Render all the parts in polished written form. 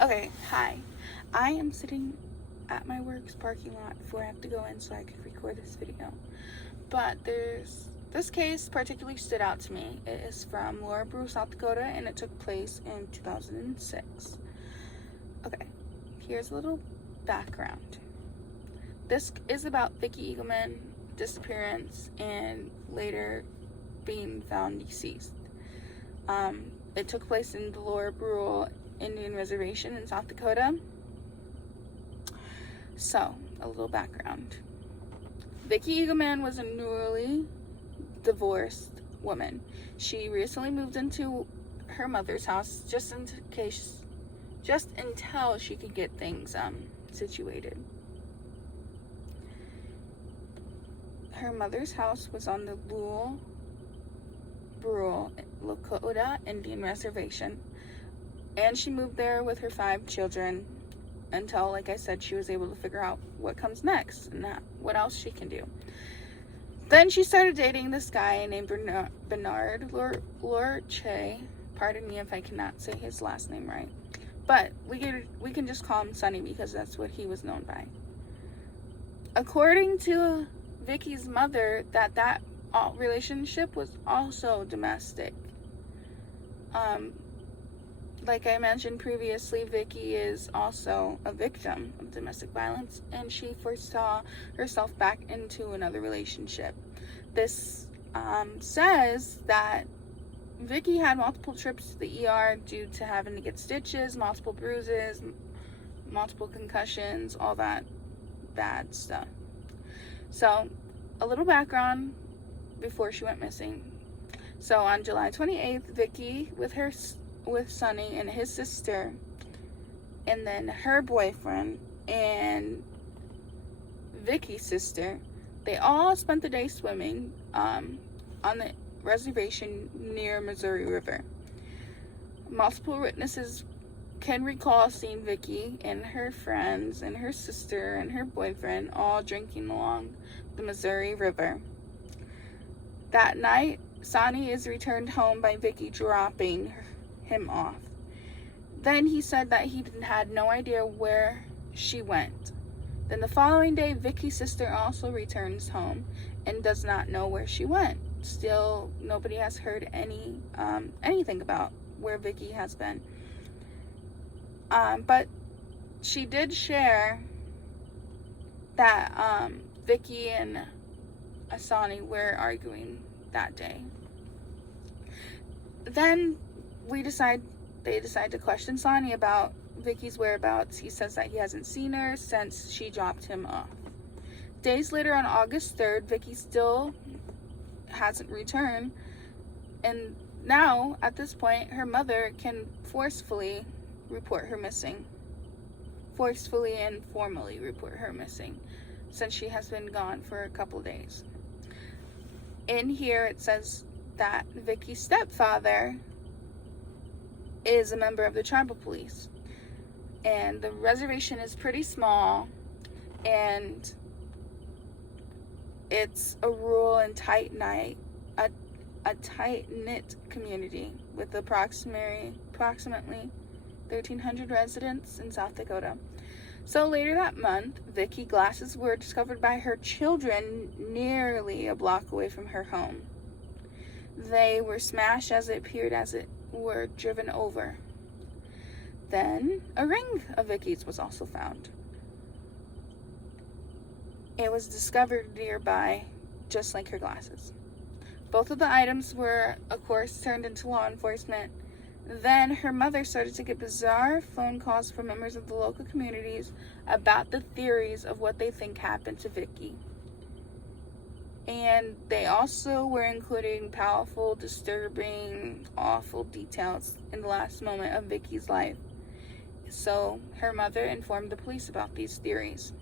Okay, hi. I am sitting at my work's parking lot before I have to go in so I can record this video. But this case particularly stood out to me. It is from Laura, South Dakota, and it took place in 2006. Okay, here's a little background. This is about Vicki Eagleman disappearance and later being found deceased. It took place in the Laura Indian Reservation in South Dakota. So, a little background. Vicki Eagleman was a newly divorced woman. She recently moved into her mother's house just until she could get things situated. Her mother's house was on the Lakota Indian Reservation, and she moved there with her 5 children until, like I said, she was able to figure out what comes next and what else she can do. Then she started dating this guy named Bernard Lorche. Pardon me if I cannot say his last name right, but we can just call him Sonny because that's what he was known by. According to Vicki's mother, that relationship was also domestic. Like I mentioned previously, Vicki is also a victim of domestic violence, and she foresaw herself back into another relationship. This says that Vicki had multiple trips to the ER due to having to get stitches, multiple bruises, multiple concussions, all that bad stuff. So, a little background before she went missing. So on July 28th, Vicki with Sonny and his sister, and then her boyfriend and Vicki's sister, they all spent the day swimming on the reservation near Missouri River. Multiple witnesses can recall seeing Vicki and her friends and her sister and her boyfriend all drinking along the Missouri River. That night, Sonny is returned home by Vicki dropping him off. Then he said that he had no idea where she went. Then the following day, Vicki's sister also returns home and does not know where she went. Still, nobody has heard anything about where Vicki has been. But she did share that Vicki and Sonny were arguing that day. Then they decide to question Sonny about Vicki's whereabouts. He says that he hasn't seen her since she dropped him off. Days later, on August 3rd, Vicki still hasn't returned, and now at this point her mother can forcefully and formally report her missing, since she has been gone for a couple days. In here it says that Vicki's stepfather is a member of the tribal police, and the reservation is pretty small, and it's a rural and tight-knit community with approximately 1,300 residents in South Dakota. So later that month, Vicki's glasses were discovered by her children nearly a block away from her home. They were smashed as it appeared as it were driven over. Then a ring of Vicki's was also found. It was discovered nearby, just like her glasses. Both of the items were, of course, turned into law enforcement. Then her mother started to get bizarre phone calls from members of the local communities about the theories of what they think happened to Vicki. And they also were including powerful, disturbing, awful details in the last moment of Vicki's life. So her mother informed the police about these theories.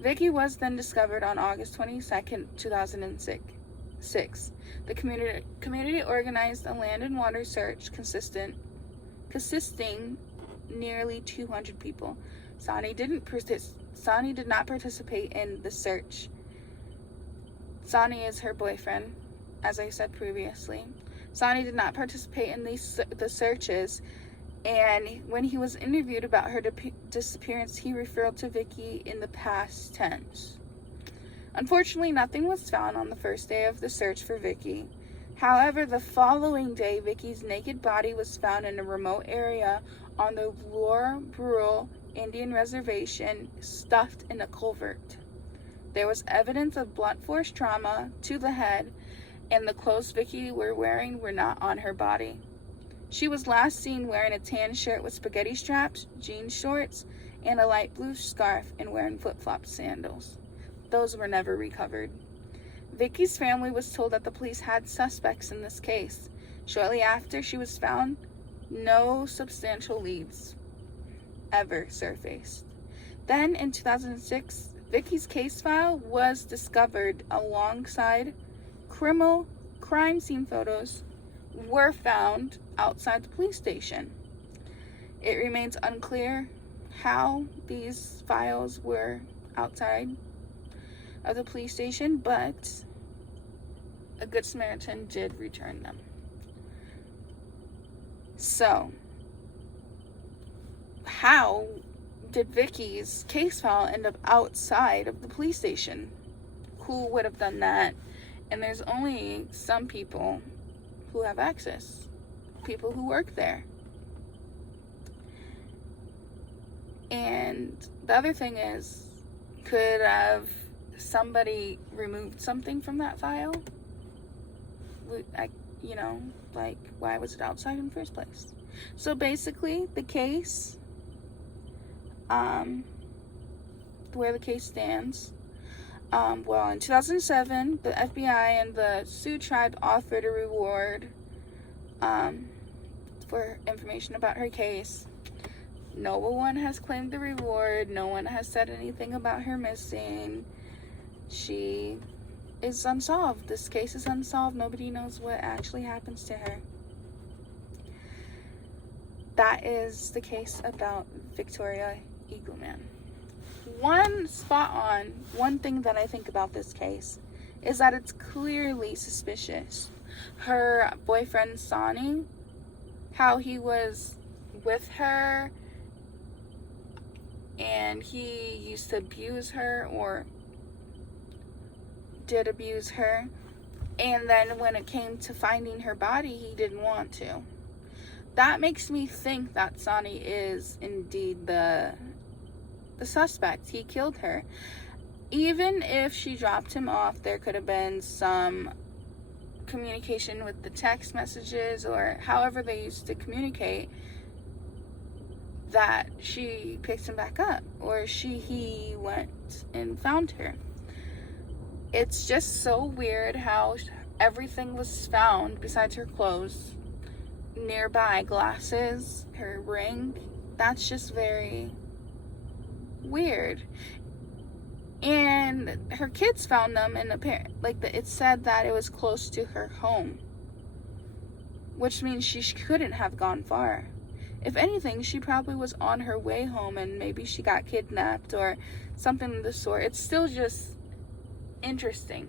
Vicki was then discovered on August 22nd, 2006. The community organized a land and water search consisting nearly 200 people. Sonny did not participate in the search. Sonny is her boyfriend, as I said previously. Sonny did not participate in the searches, And when he was interviewed about her disappearance, he referred to Vicky in the past tense. Unfortunately, nothing was found on the first day of the search for Vicky. However, the following day, Vicky's naked body was found in a remote area on the Lower Brule Indian Reservation, stuffed in a culvert. There was evidence of blunt force trauma to the head, and the clothes Vicky were wearing were not on her body. She was last seen wearing a tan shirt with spaghetti straps, jean shorts, and a light blue scarf, and wearing flip-flop sandals. Those were never recovered. Vicky's family was told that the police had suspects in this case. Shortly after she was found, no substantial leads ever surfaced. Then, in 2006, Vicky's case file was discovered alongside criminal crime scene photos were found outside the police station. It remains unclear how these files were outside of the police station, but a Good Samaritan did return them. So, how did Vicky's case file end up outside of the police station? Who would have done that? And there's only some people who have access, people who work there. And the other thing is, could have somebody removed something from that file? Why was it outside in the first place? So basically, the case, where the case stands, in 2007, the FBI and the Sioux tribe offered a reward for information about her case. No one has claimed the reward. No one has said anything about her missing. She is unsolved. This case is unsolved. Nobody knows what actually happens to her. That is the case about Victoria Eagleman. One thing that I think about this case is that it's clearly suspicious. Her boyfriend, Sonny, how he was with her and he used to abuse her or did abuse her, and then when it came to finding her body, he didn't want to. That makes me think that Sonny is indeed the suspect. He killed her. Even if she dropped him off, there could have been some communication with the text messages or however they used to communicate, that she picked him back up, or he went and found her. It's just so weird how everything was found besides her clothes nearby, glasses, her ring. That's just very weird. And her kids found them, and it said that it was close to her home, which means she couldn't have gone far. If anything, she probably was on her way home and maybe she got kidnapped or something of the sort. It's still just interesting.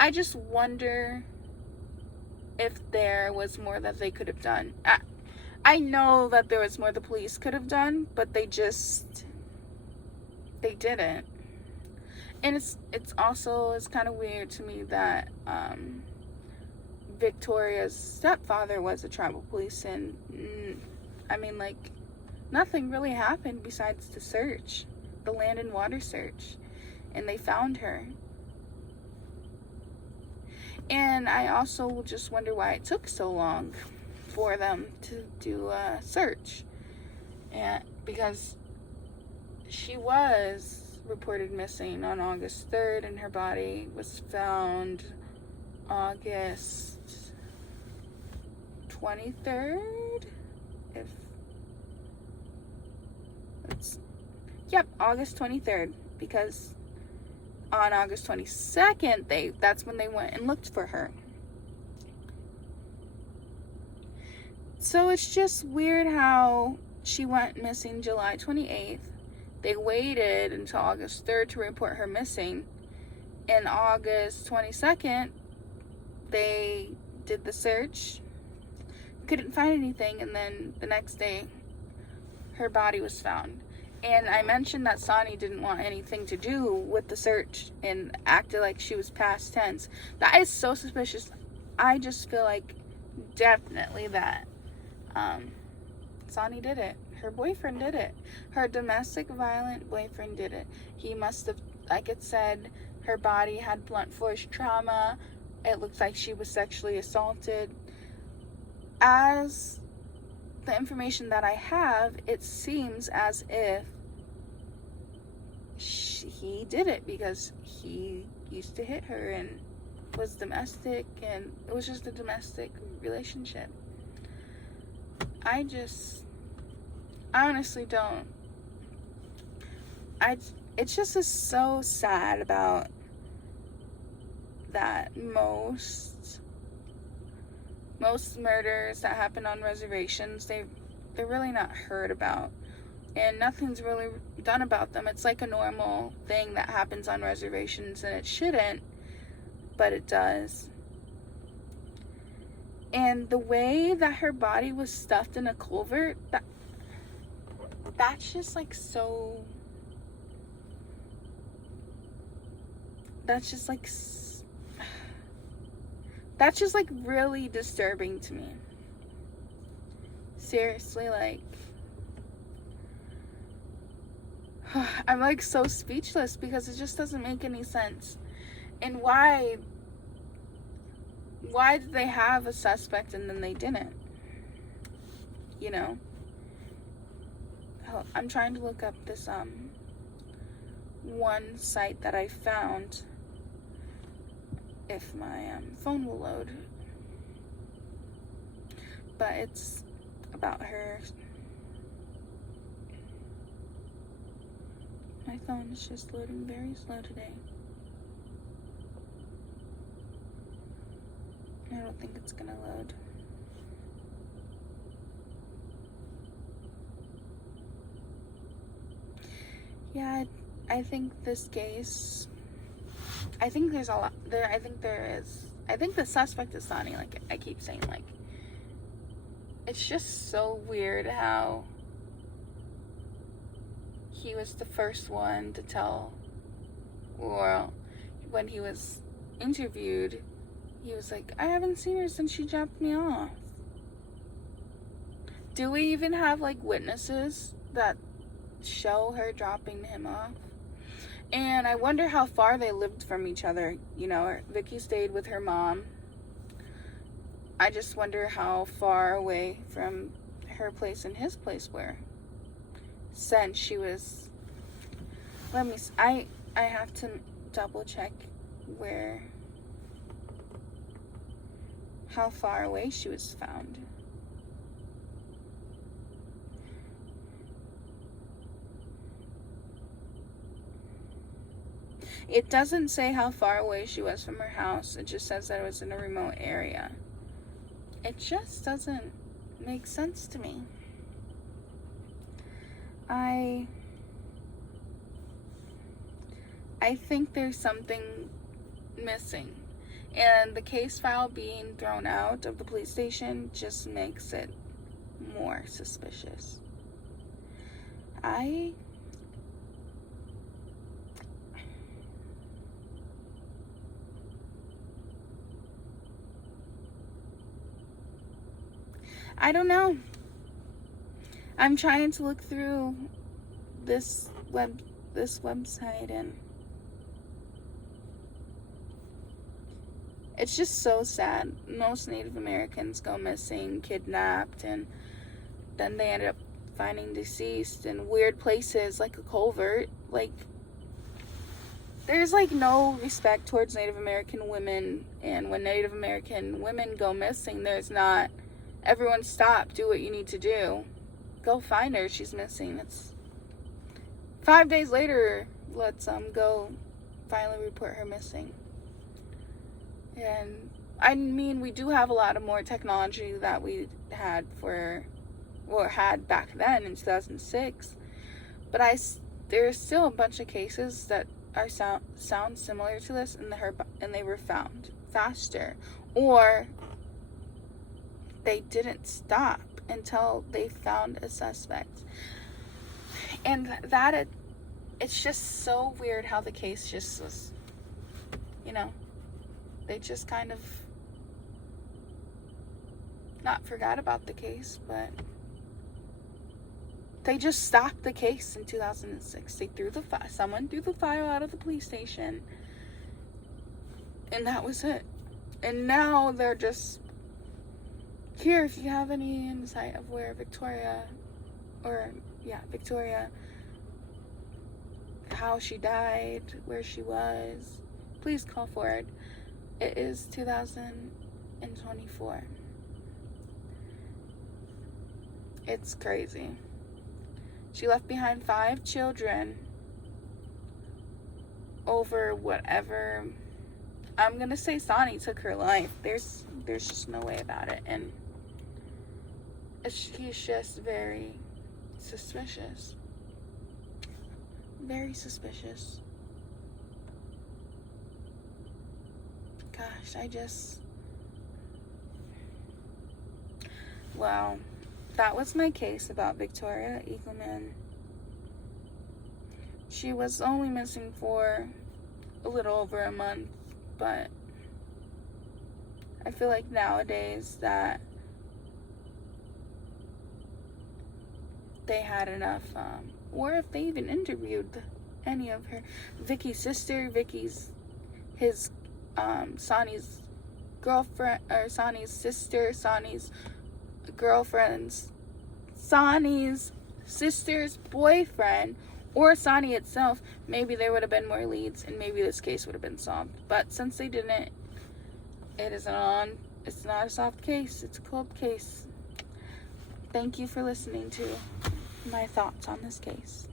I just wonder if there was more that they could have done. I know that there was more the police could have done, but they didn't. And it's kind of weird to me that Victoria's stepfather was a tribal police, and nothing really happened besides the search, the land and water search, and they found her. And I also just wonder why it took so long for them to do a search, and because she was reported missing on August 3rd, and her body was found August 23rd. August 23rd, because on August 22nd, that's when they went and looked for her. So it's just weird how she went missing July 28th. They waited until August 3rd to report her missing. And August 22nd, they did the search. Couldn't find anything, and then the next day, her body was found. And I mentioned that Sonny didn't want anything to do with the search and acted like she was past tense. That is so suspicious. I just feel like definitely that Sonny did it. Her boyfriend did it. Her domestic violent boyfriend did it. He must have, like it said, her body had blunt force trauma. It looks like she was sexually assaulted. As the information that I have, it seems as if he did it because he used to hit her and was domestic, and it was just a domestic relationship. I honestly don't. It's just so sad about that most murders that happen on reservations, they're really not heard about, and nothing's really done about them. It's like a normal thing that happens on reservations, and it shouldn't, but it does. And the way that her body was stuffed in a culvert, that's just like so, that's just like really disturbing to me. Seriously, like, I'm like so speechless because it just doesn't make any sense. And why did they have a suspect and then they didn't? You know? I'm trying to look up this one site that I found, if my phone will load. But it's about her. My phone is just loading very slow today. I don't think it's gonna load. Yeah, I think this case, I think there's a lot there. I think the suspect is Sonny. Like I keep saying, like, it's just so weird how he was the first one to tell, or when he was interviewed, he was like, I haven't seen her since she dropped me off. Do we even have like witnesses that show her dropping him off? And I wonder how far they lived from each other. You know, Vicky stayed with her mom. I just wonder how far away from her place and his place were, since she was, I have to double check how far away she was found. It doesn't say how far away she was from her house. It just says that it was in a remote area. It just doesn't make sense to me. I think there's something missing. And the case file being thrown out of the police station just makes it more suspicious. I don't know. I'm trying to look through this website, and it's just so sad. Most Native Americans go missing, kidnapped, and then they end up finding deceased in weird places like a culvert. Like, there's like no respect towards Native American women, and when Native American women go missing, there's not, everyone stop, do what you need to do. Go find her, she's missing. It's 5 days later, let's go finally report her missing. And I mean, we do have a lot of more technology that we had had back then in 2006, but there's still a bunch of cases that are sound similar to this, and they were found faster, or they didn't stop until they found a suspect. And it's just so weird how the case just was, they just kind of not forgot about the case, but they just stopped the case in 2006. They someone threw the file out of the police station, and that was it. And now they're just here. If you have any insight of where Victoria, how she died, where she was, please call forward. It is 2024. It's crazy. She left behind 5 children over whatever. I'm gonna say Sonny took her life. There's just no way about it, and he's just very suspicious. Very suspicious. Gosh, well, that was my case about Victoria Eagleman. She was only missing for a little over a month, but I feel like nowadays that they had enough, or if they even interviewed any of her, Vicky's sister, Sonny's girlfriend, or Sonny's sister, Sonny's girlfriend's, Sonny's sister's boyfriend, or Sonny itself, maybe there would have been more leads, and maybe this case would have been solved. But since they didn't, it's not a soft case, it's a cold case. Thank you for listening to my thoughts on this case.